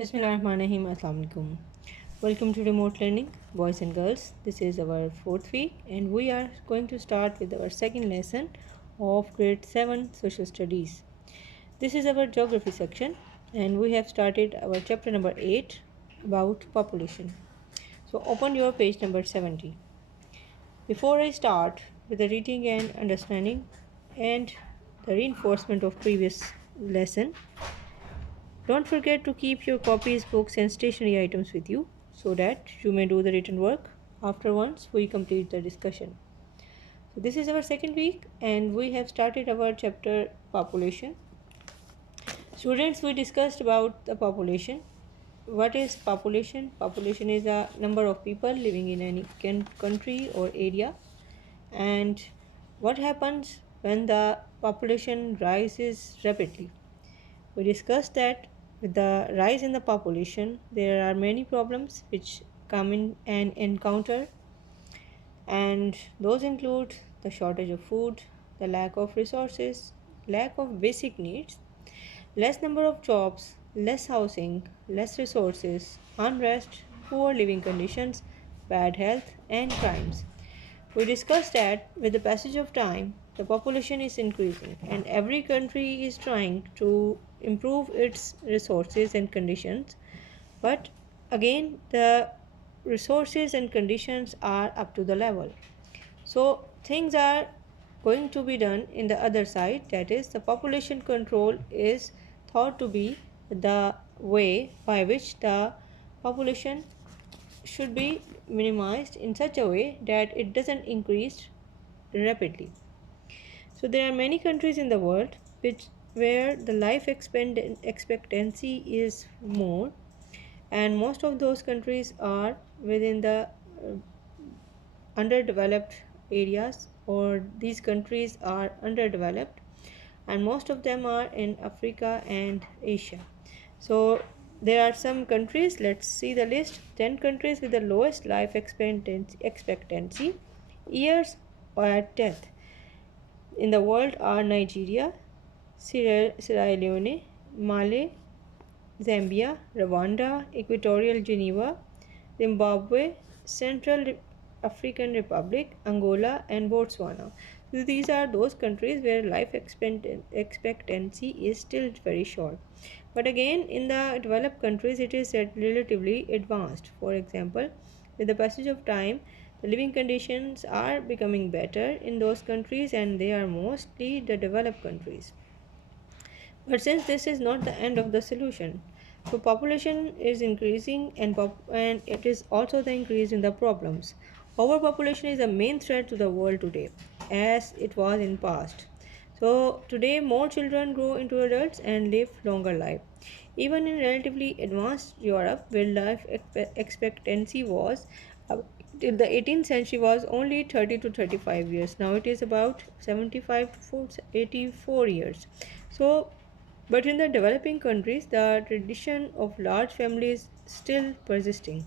Bismillahirrahmanirrahim. Assalamu alaikum. Welcome to Remote Learning, boys and girls. This is our fourth week, and we are going to start with our second lesson of grade 7 social studies. This is our geography section, and we have started our chapter number 8 about population. So, open your page number 70. Before I start with the reading and understanding and the reinforcement of previous lesson, don't forget to keep your copies, books, and stationery items with you so that you may do the written work after once we complete the discussion. So, this is our second week, and we have started our chapter population. Students, we discussed about the population. What is population? Population is a number of people living in any country or area, and what happens when the population rises rapidly. We discussed that with the rise in the population, there are many problems which come in and encounter, and those include the shortage of food, the lack of resources, lack of basic needs, less number of jobs, less housing, less resources, unrest, poor living conditions, bad health, and crimes. We discussed that with the passage of time, the population is increasing, and every country is trying to improve its resources and conditions. But again, the resources and conditions are up to the level. So, things are going to be done in the other side, that is, the population control is thought to be the way by which the population should be minimized in such a way that it doesn't increase rapidly. So there are many countries in the world where the life expectancy is more, and most of those countries are within the underdeveloped areas, or these countries are underdeveloped, and most of them are in Africa and Asia. So there are some countries, let's see the list. 10 countries with the lowest life expectancy years at death in the world are Nigeria, Sierra Leone, Mali, Zambia, Rwanda, Equatorial Guinea, Zimbabwe, Central African Republic, Angola, and Botswana. So these are those countries where life expectancy is still very short. But again, in the developed countries, it is relatively advanced. For example, with the passage of time, the living conditions are becoming better in those countries, and they are mostly the developed countries. But since this is not the end of the solution, so population is increasing, and it is also the increase in the problems. Overpopulation is a main threat to the world today, as it was in past. So today more children grow into adults and live longer life. Even in relatively advanced Europe, where life expectancy was till the 18th century was only 30 to 35 years. Now it is about 75 to 84 years. So but in the developing countries, the tradition of large families still persisting.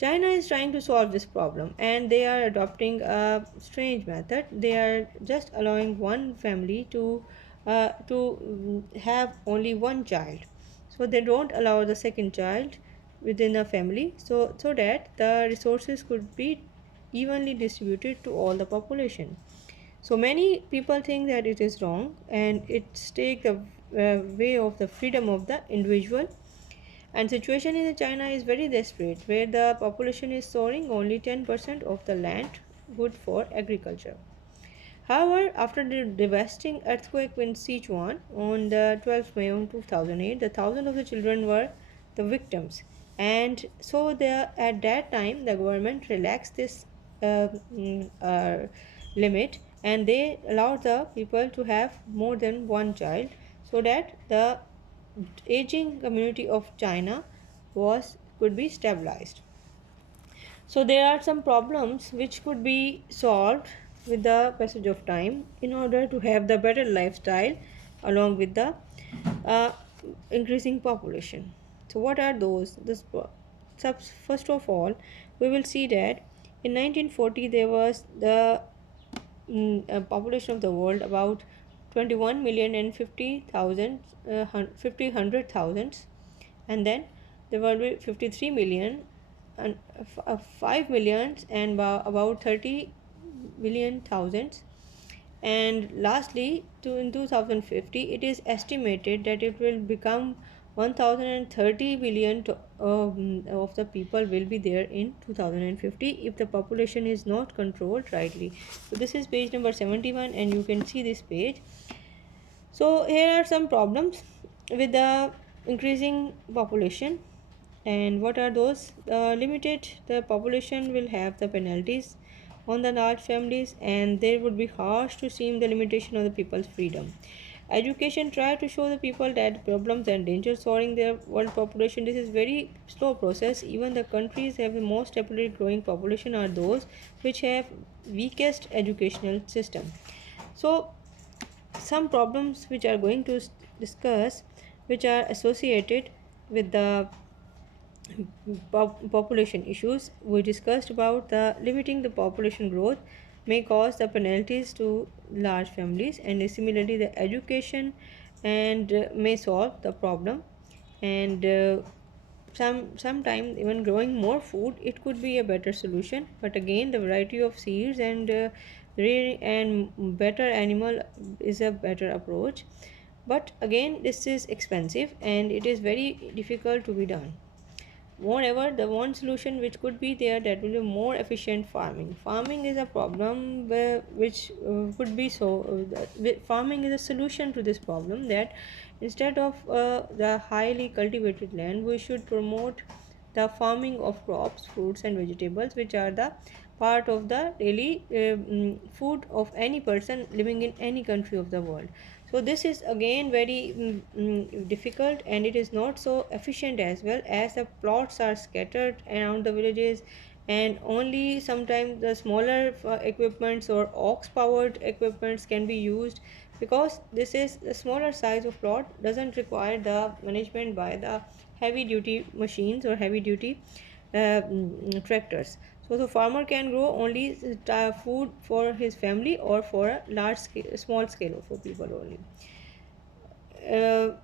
China is trying to solve this problem, and they are adopting a strange method. They are just allowing one family to have only one child. So they don't allow the second child within a family, so that the resources could be evenly distributed to all the population. So many people think that it is wrong, and it's take the way of the freedom of the individual. And situation in China is very desperate, where the population is soaring, only 10% of the land good for agriculture. However, after the devastating earthquake in Sichuan on the 12th May 2008, the thousands of the children were the victims. And so at that time, the government relaxed this limit, and they allowed the people to have more than one child, so that the aging community of China was could be stabilized. So there are some problems which could be solved with the passage of time in order to have the better lifestyle along with the uh, increasing population. So what are those? First of all, we will see that in 1940 there was the population of the world about 21 million and 50,000 50 100,000, and then there will be 53 million and 5 millions and about 30 million thousands. And lastly, in 2050 it is estimated that it will become 1030 billion of the people will be there in 2050 if the population is not controlled rightly. So this is page number 71 and you can see this page. So here are some problems with the increasing population. And what are those? Limited the population will have the penalties on the large families, and there would be harsh to seem the limitation of the people's freedom. Education try to show the people that problems and dangers soaring their world population. This is very slow process. Even the countries have the most rapidly growing population are those which have weakest educational system. So some problems which are going to discuss, which are associated with the population issues. We discussed about the limiting the population growth may cause the penalties to large families, and similarly the education and may solve the problem. And sometimes even growing more food it could be a better solution, but again the variety of seeds and rearing and better animal is a better approach. But again this is expensive and it is very difficult to be done. Moreover, the one solution which could be there, that will be more efficient farming. Farming is a problem which could be so. Farming is a solution to this problem, that instead of the highly cultivated land, we should promote the farming of crops, fruits, and vegetables, which are the part of the daily food of any person living in any country of the world. So this is again very difficult, and it is not so efficient as well, as the plots are scattered around the villages, and only sometimes the smaller equipments or ox powered equipments can be used, because this is the smaller size of plot doesn't require the management by the heavy duty machines or heavy duty tractors. So the farmer can grow only food for his family or for a large scale, small scale for people only. uh,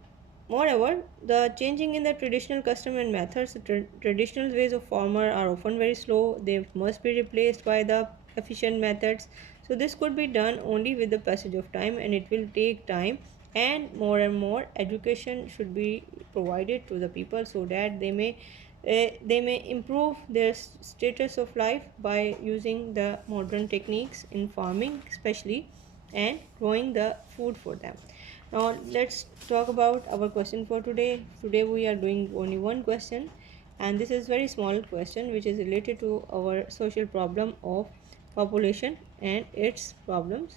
Moreover, the changing in the traditional custom and methods, the traditional ways of farmer are often very slow. They must be replaced by the efficient methods. So this could be done only with the passage of time, and it will take time. And more education should be provided to the people so that they may improve their status of life by using the modern techniques in farming, especially, and growing the food for them. Now let's talk about our question for today. Today we are doing only one question, and this is very small question which is related to our social problem of population and its problems.